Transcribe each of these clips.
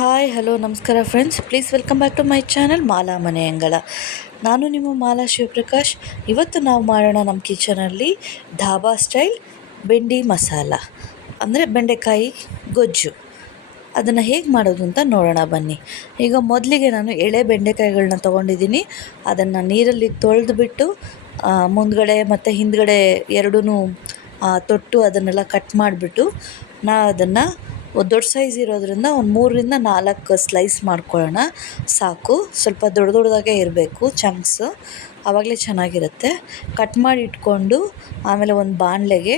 Hi hello ನಮಸ್ಕಾರ friends, please welcome back to my channel ಮಾಲಾ ಮನೆ ಅಂಗಳ. ನಾನು ನಿಮ್ಮ ಮಾಲಾ ಶಿವಪ್ರಕಾಶ್. ಇವತ್ತು ನಾವು ಮಾಡೋಣ ನಮ್ಮ ಕಿಚನಲ್ಲಿ ಧಾಬಾ ಸ್ಟೈಲ್ ಬೆಂಡಿ ಮಸಾಲ, ಅಂದರೆ ಬೆಂಡೆಕಾಯಿ ಗೊಜ್ಜು. ಅದನ್ನು ಹೇಗೆ ಮಾಡೋದು ಅಂತ ನೋಡೋಣ ಬನ್ನಿ. ಈಗ ಮೊದಲಿಗೆ ನಾನು ಎಳೆ ಬೆಂಡೆಕಾಯಿಗಳನ್ನ ತೊಗೊಂಡಿದ್ದೀನಿ. ಅದನ್ನು ನೀರಲ್ಲಿ ತೊಳೆದುಬಿಟ್ಟು ಮುಂದ್ಗಡೆ ಮತ್ತು ಹಿಂದ್ಗಡೆ ಎರಡೂ ತೊಟ್ಟು ಅದನ್ನೆಲ್ಲ ಕಟ್ ಮಾಡಿಬಿಟ್ಟು ಅದನ್ನು ದೊಡ್ಡ ಸೈಜ್ ಇರೋದ್ರಿಂದ ಒಂದು 3ರಿಂದ 4 ಸ್ಲೈಸ್ ಮಾಡ್ಕೊಳ್ಳೋಣ ಸಾಕು. ಸ್ವಲ್ಪ ದೊಡ್ಡ ದೊಡ್ಡದಾಗೇ ಇರಬೇಕು ಚಂಕ್ಸು, ಆವಾಗಲೇ ಚೆನ್ನಾಗಿರುತ್ತೆ. ಕಟ್ ಮಾಡಿ ಇಟ್ಕೊಂಡು ಆಮೇಲೆ ಒಂದು ಬಾಣಲೆಗೆ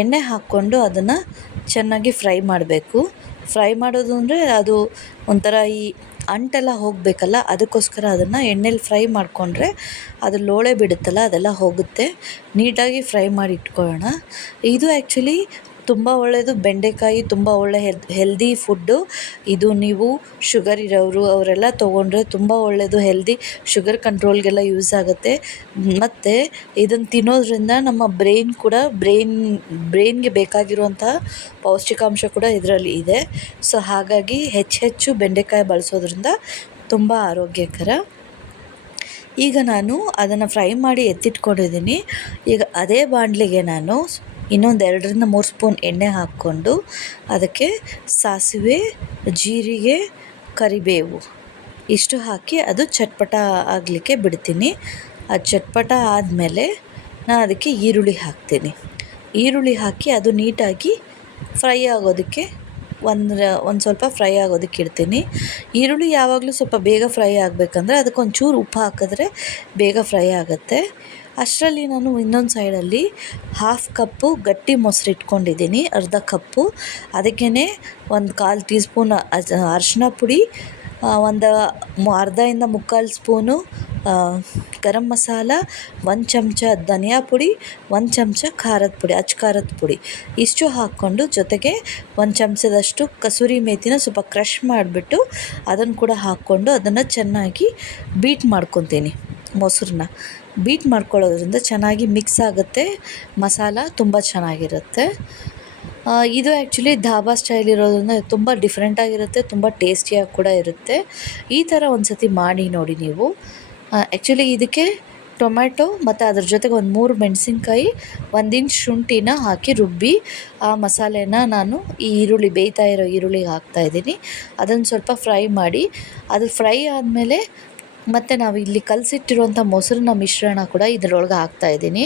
ಎಣ್ಣೆ ಹಾಕ್ಕೊಂಡು ಅದನ್ನು ಚೆನ್ನಾಗಿ ಫ್ರೈ ಮಾಡಬೇಕು. ಫ್ರೈ ಮಾಡೋದು ಅಂದರೆ ಅದು ಒಂಥರ ಈ ಅಂಟೆಲ್ಲ ಹೋಗಬೇಕಲ್ಲ, ಅದಕ್ಕೋಸ್ಕರ ಅದನ್ನು ಎಣ್ಣೆಲಿ ಫ್ರೈ ಮಾಡಿಕೊಂಡ್ರೆ ಅದು ಲೋಳೆ ಬಿಡುತ್ತಲ್ಲ, ಅದೆಲ್ಲ ಹೋಗುತ್ತೆ. ನೀಟಾಗಿ ಫ್ರೈ ಮಾಡಿ ಇಟ್ಕೊಳ್ಳೋಣ. ಇದು ಆ್ಯಕ್ಚುಲಿ ತುಂಬ ಒಳ್ಳೆಯದು. ಬೆಂಡೆಕಾಯಿ ತುಂಬ ಒಳ್ಳೆ ಹೆಲ್ದಿ ಫುಡ್ಡು ಇದು. ನೀವು ಶುಗರ್ ಇರೋರು ಅವರೆಲ್ಲ ತೊಗೊಂಡ್ರೆ ತುಂಬ ಒಳ್ಳೆಯದು, ಹೆಲ್ದಿ, ಶುಗರ್ ಕಂಟ್ರೋಲ್ಗೆಲ್ಲ ಯೂಸ್ ಆಗುತ್ತೆ. ಮತ್ತು ಇದನ್ನು ತಿನ್ನೋದ್ರಿಂದ ನಮ್ಮ ಬ್ರೈನ್ಗೆ ಬೇಕಾಗಿರುವಂತಹ ಪೌಷ್ಟಿಕಾಂಶ ಕೂಡ ಇದರಲ್ಲಿ ಇದೆ. ಸೊ ಹಾಗಾಗಿ ಹೆಚ್ಚು ಬೆಂಡೆಕಾಯಿ ಬಳಸೋದ್ರಿಂದ ತುಂಬ ಆರೋಗ್ಯಕರ. ಈಗ ನಾನು ಅದನ್ನು ಫ್ರೈ ಮಾಡಿ ಎತ್ತಿಟ್ಕೊಂಡಿದ್ದೀನಿ. ಈಗ ಅದೇ ಬಾಣಲೆಗೆ ನಾನು ಇನ್ನೊಂದು 2ರಿಂದ 3 ಸ್ಪೂನ್ ಎಣ್ಣೆ ಹಾಕ್ಕೊಂಡು ಅದಕ್ಕೆ ಸಾಸಿವೆ, ಜೀರಿಗೆ, ಕರಿಬೇವು ಇಷ್ಟು ಹಾಕಿ ಅದು ಚಟ್ಪಟ ಆಗಲಿಕ್ಕೆ ಬಿಡ್ತೀನಿ. ಅದು ಚಟ್ಪಟ ಆದಮೇಲೆ ನಾನು ಅದಕ್ಕೆ ಈರುಳ್ಳಿ ಹಾಕ್ತೀನಿ. ಈರುಳ್ಳಿ ಹಾಕಿ ಅದು ನೀಟಾಗಿ ಫ್ರೈ ಆಗೋದಕ್ಕೆ ಒಂದು ಸ್ವಲ್ಪ ಫ್ರೈ ಆಗೋದಕ್ಕೆ ಇಡ್ತೀನಿ. ಈರುಳ್ಳಿ ಯಾವಾಗಲೂ ಸ್ವಲ್ಪ ಬೇಗ ಫ್ರೈ ಆಗಬೇಕಂದ್ರೆ ಅದಕ್ಕೊಂಚೂರು ಉಪ್ಪು ಹಾಕಿದ್ರೆ ಬೇಗ ಫ್ರೈ ಆಗುತ್ತೆ. ಅಷ್ಟರಲ್ಲಿ ನಾನು ಇನ್ನೊಂದು ಸೈಡಲ್ಲಿ 1/2 ಕಪ್ಪು ಗಟ್ಟಿ ಮೊಸರು ಇಟ್ಕೊಂಡಿದ್ದೀನಿ, ಅರ್ಧ ಕಪ್ಪು. ಅದಕ್ಕೇ 1/4 ಟೀ ಸ್ಪೂನ್ ಅರಿಶಿನ ಪುಡಿ, ಒಂದು ಅರ್ಧದಿಂದ 3/4 ಸ್ಪೂನು ಗರಂ ಮಸಾಲ, 1 ಚಮಚ ಧನಿಯಾ ಪುಡಿ, 1 ಚಮಚ ಖಾರದ ಪುಡಿ, ಖಾರದ ಪುಡಿ ಇಷ್ಟು ಹಾಕ್ಕೊಂಡು, ಜೊತೆಗೆ 1 ಚಮಚದಷ್ಟು ಕಸೂರಿ ಮೇಥಿನ ಸ್ವಲ್ಪ ಕ್ರಷ್ ಮಾಡಿಬಿಟ್ಟು ಅದನ್ನು ಕೂಡ ಹಾಕ್ಕೊಂಡು ಅದನ್ನು ಚೆನ್ನಾಗಿ ಬೀಟ್ ಮಾಡ್ಕೊತೀನಿ. ಮೊಸರನ್ನ ಬೀಟ್ ಮಾಡ್ಕೊಳ್ಳೋದ್ರಿಂದ ಚೆನ್ನಾಗಿ ಮಿಕ್ಸ್ ಆಗುತ್ತೆ, ಮಸಾಲ ತುಂಬ ಚೆನ್ನಾಗಿರುತ್ತೆ. ಇದು ಆ್ಯಕ್ಚುಲಿ ಧಾಬಾ ಸ್ಟೈಲ್ ಇರೋದ್ರಿಂದ ತುಂಬ ಡಿಫ್ರೆಂಟಾಗಿರುತ್ತೆ, ತುಂಬ ಟೇಸ್ಟಿಯಾಗಿ ಕೂಡ ಇರುತ್ತೆ. ಈ ಥರ ಒಂದು ಸತಿ ಮಾಡಿ ನೋಡಿ ನೀವು. ಆ್ಯಕ್ಚುಲಿ ಇದಕ್ಕೆ ಟೊಮ್ಯಾಟೊ ಮತ್ತು ಅದ್ರ ಜೊತೆಗೆ ಒಂದು 3 ಮೆಣಸಿನ್ಕಾಯಿ, 1 ಇಂಚ್ ಶುಂಠಿನ ಹಾಕಿ ರುಬ್ಬಿ ಆ ಮಸಾಲೆನ ನಾನು ಈ ಬೇಯ್ತಾ ಇರೋ ಈರುಳ್ಳಿಗೆ ಹಾಕ್ತಾಯಿದ್ದೀನಿ. ಅದನ್ನು ಸ್ವಲ್ಪ ಫ್ರೈ ಮಾಡಿ, ಅದು ಫ್ರೈ ಆದಮೇಲೆ ಮತ್ತು ನಾವು ಇಲ್ಲಿ ಕಲಸಿಟ್ಟಿರುವಂಥ ಮೊಸರಿನ ಮಿಶ್ರಣ ಕೂಡ ಇದರೊಳಗೆ ಹಾಕ್ತಾಯಿದ್ದೀನಿ.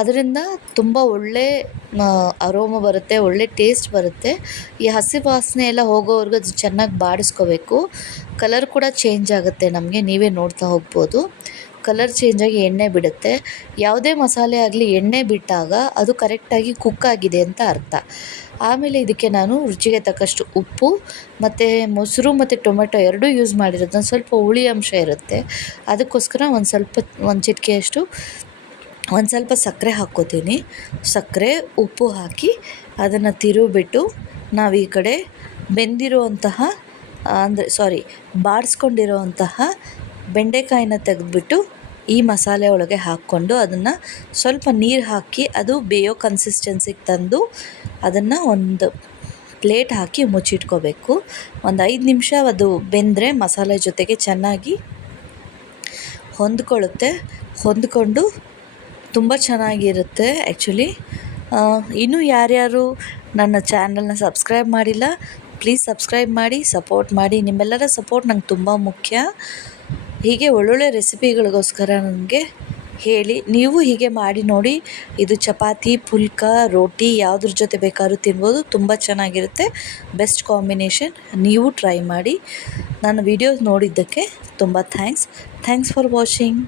ಅದರಿಂದ ತುಂಬ ಒಳ್ಳೆ ಅರೋಮ ಬರುತ್ತೆ, ಒಳ್ಳೆ ಟೇಸ್ಟ್ ಬರುತ್ತೆ. ಈ ಹಸಿ ವಾಸನೆ ಎಲ್ಲ ಹೋಗೋವರೆಗೂ ಅದು ಚೆನ್ನಾಗಿ ಬಾಡಿಸ್ಕೋಬೇಕು. ಕಲರ್ ಕೂಡ ಚೇಂಜ್ ಆಗುತ್ತೆ ನಮಗೆ, ನೀವೇ ನೋಡ್ತಾ ಹೋಗ್ಬೋದು. ಕಲರ್ ಚೇಂಜಾಗಿ ಎಣ್ಣೆ ಬಿಡುತ್ತೆ. ಯಾವುದೇ ಮಸಾಲೆ ಆಗಲಿ ಎಣ್ಣೆ ಬಿಟ್ಟಾಗ ಅದು ಕರೆಕ್ಟಾಗಿ ಕುಕ್ ಆಗಿದೆ ಅಂತ ಅರ್ಥ. ಆಮೇಲೆ ಇದಕ್ಕೆ ನಾನು ರುಚಿಗೆ ತಕ್ಕಷ್ಟು ಉಪ್ಪು ಮತ್ತು ಮೊಸರು ಮತ್ತು ಟೊಮೆಟೊ ಎರಡೂ ಯೂಸ್ ಮಾಡಿರೋದು ಸ್ವಲ್ಪ ಹುಳಿ ಅಂಶ ಇರುತ್ತೆ, ಅದಕ್ಕೋಸ್ಕರ ಒಂದು ಚಿಟಿಕೆಯಷ್ಟು ಒಂದು ಸ್ವಲ್ಪ ಸಕ್ಕರೆ ಹಾಕ್ಕೋತೀನಿ. ಸಕ್ಕರೆ, ಉಪ್ಪು ಹಾಕಿ ಅದನ್ನು ತಿರುಗಿಬಿಟ್ಟು ನಾವು ಈ ಕಡೆ ಬಾಡಿಸ್ಕೊಂಡಿರೋವಂತಹ ಬೆಂಡೆಕಾಯಿನ ತೆಗೆದುಬಿಟ್ಟು ಈ ಮಸಾಲೆ ಒಳಗೆ ಹಾಕ್ಕೊಂಡು ಅದನ್ನು ಸ್ವಲ್ಪ ನೀರು ಹಾಕಿ ಅದು ಬೇಯೋ ಕನ್ಸಿಸ್ಟೆನ್ಸಿಗೆ ತಂದು ಅದನ್ನು ಒಂದು ಪ್ಲೇಟ್ ಹಾಕಿ ಮುಚ್ಚಿಟ್ಕೋಬೇಕು. ಒಂದು 5 ನಿಮಿಷ ಅದು ಬೆಂದರೆ ಮಸಾಲೆ ಜೊತೆಗೆ ಚೆನ್ನಾಗಿ ಹೊಂದ್ಕೊಂಡು ತುಂಬ ಚೆನ್ನಾಗಿರುತ್ತೆ ಆ್ಯಕ್ಚುಲಿ. ಇನ್ನೂ ಯಾರ್ಯಾರು ನನ್ನ ಚಾನಲ್ನ ಸಬ್ಸ್ಕ್ರೈಬ್ ಮಾಡಿಲ್ಲ, ಪ್ಲೀಸ್ ಸಬ್ಸ್ಕ್ರೈಬ್ ಮಾಡಿ, ಸಪೋರ್ಟ್ ಮಾಡಿ. ನಿಮ್ಮೆಲ್ಲರ ಸಪೋರ್ಟ್ ನಂಗೆ ತುಂಬ ಮುಖ್ಯ. ಹೀಗೆ ಒಳ್ಳೊಳ್ಳೆ ರೆಸಿಪಿಗಳಿಗೋಸ್ಕರ ನನಗೆ ಹೇಳಿ. ನೀವು ಹೀಗೆ ಮಾಡಿ ನೋಡಿ. ಇದು ಚಪಾತಿ, ಪುಲ್ಕ, ರೋಟಿ ಯಾವುದ್ರ ಜೊತೆ ಬೇಕಾದ್ರೂ ತಿನ್ಬೋದು, ತುಂಬ ಚೆನ್ನಾಗಿರುತ್ತೆ. Best combination. ನೀವು ಟ್ರೈ ಮಾಡಿ. ನನ್ನ ವಿಡಿಯೋಸ್ ನೋಡಿದ್ದಕ್ಕೆ ತುಂಬ ಥ್ಯಾಂಕ್ಸ್ ಫಾರ್ ವಾಚಿಂಗ್.